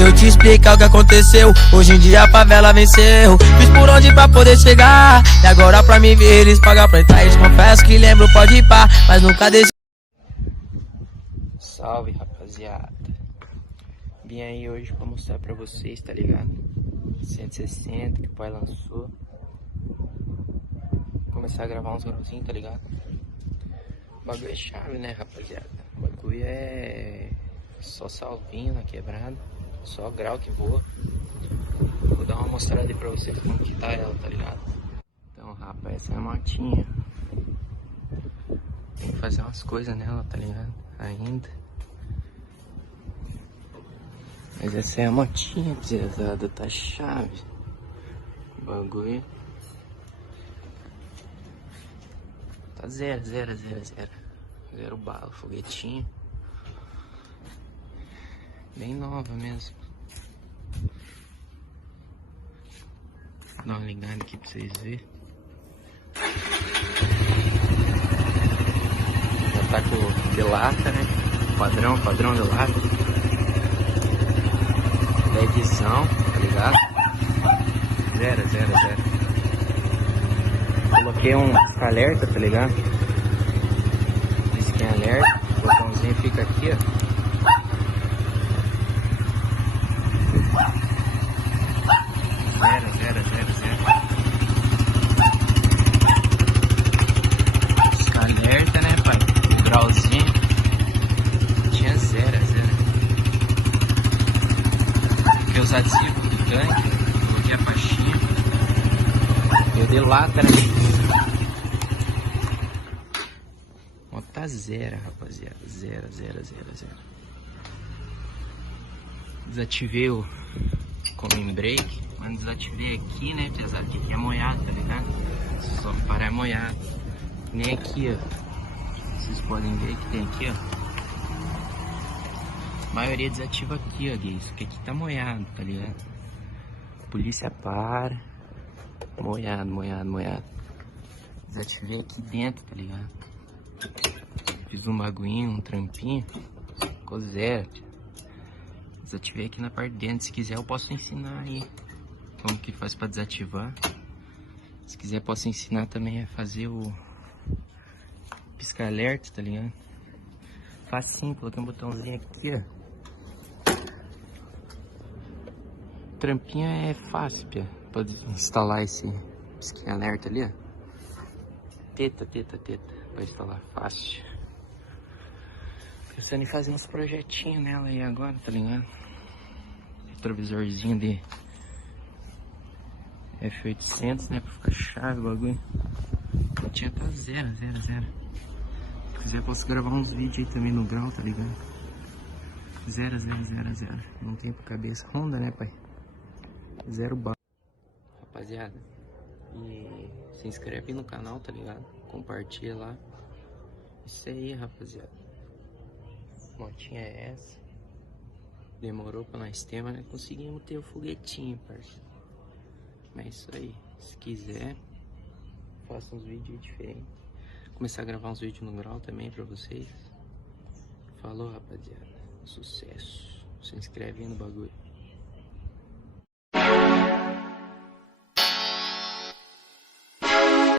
Se eu te explicar o que aconteceu, hoje em dia a favela venceu. Fiz por onde pra poder chegar, e agora pra me ver eles pagam pra entrar. Eles confesso que lembro, pode ir pá, mas nunca deixei. Salve, rapaziada. Vim aí hoje pra mostrar pra vocês, tá ligado? 160 que o pai lançou. Começar a gravar uns grauzinhos, tá ligado? O bagulho é chave, né, rapaziada? O bagulho é só salvinho na quebrada, só grau que voa. Vou dar uma mostrada aí pra vocês como que tá ela, tá ligado? Então, rapaz, essa é a motinha. Tem que fazer umas coisas nela, tá ligado? Ainda. Mas essa é a motinha, pesada, tá chave. O bagulho tá zero bala, foguetinho. Bem nova mesmo. Vou dar uma ligada aqui pra vocês verem. Já tá com delata, né? Padrão delata. Da edição, tá ligado? Zero. Coloquei um alerta, tá ligado? Diz que é alerta. O botãozinho fica aqui, ó. Zero. Pisca alerta, né, pai? O grauzinho. Tinha zero. Coloquei os adesivos do tanque. Coloquei a faixinha. Eu dei lata, né? Ó, tá zero, rapaziada. Zero. Desativei o coming brake, mas desativei aqui, né, pesado? Que aqui é moiado, tá ligado? Só parar é moiado. Nem aqui, ó. Vocês podem ver que tem aqui, ó. A maioria desativa aqui, ó, guys. Porque aqui tá moiado, tá ligado? Polícia para. Moiado. Desativei aqui dentro, tá ligado? Fiz um bagulhinho, um trampinho. Ficou zero. Desativei aqui na parte de dentro. Se quiser eu posso ensinar aí como que faz pra desativar. Se quiser posso ensinar também a fazer o pisca-alerta, tá ligado? Facinho, coloquei um botãozinho aqui, ó. Trampinha é fácil, pia. Pode instalar esse pisca-alerta ali, ó. Teta. Pra instalar, fácil. Pensando em fazer uns projetinhos nela aí agora, tá ligado? Retrovisorzinho de F800, né? Pra ficar chave o bagulho. A tinha tá zero. Se quiser posso gravar uns vídeos aí também no grau, tá ligado? Zero. Não tem pra cabeça. Honda, né, pai? Zero bala. Rapaziada, e se inscreve no canal, tá ligado? Compartilha lá. Isso aí, rapaziada. Motinha é essa. Demorou pra nós ter, mas nós conseguimos ter o foguetinho, parceiro. Mas é isso aí. Se quiser, faça uns vídeos diferentes. Começar a gravar uns vídeos no grau também pra vocês. Falou, rapaziada. Sucesso. Se inscreve aí no bagulho.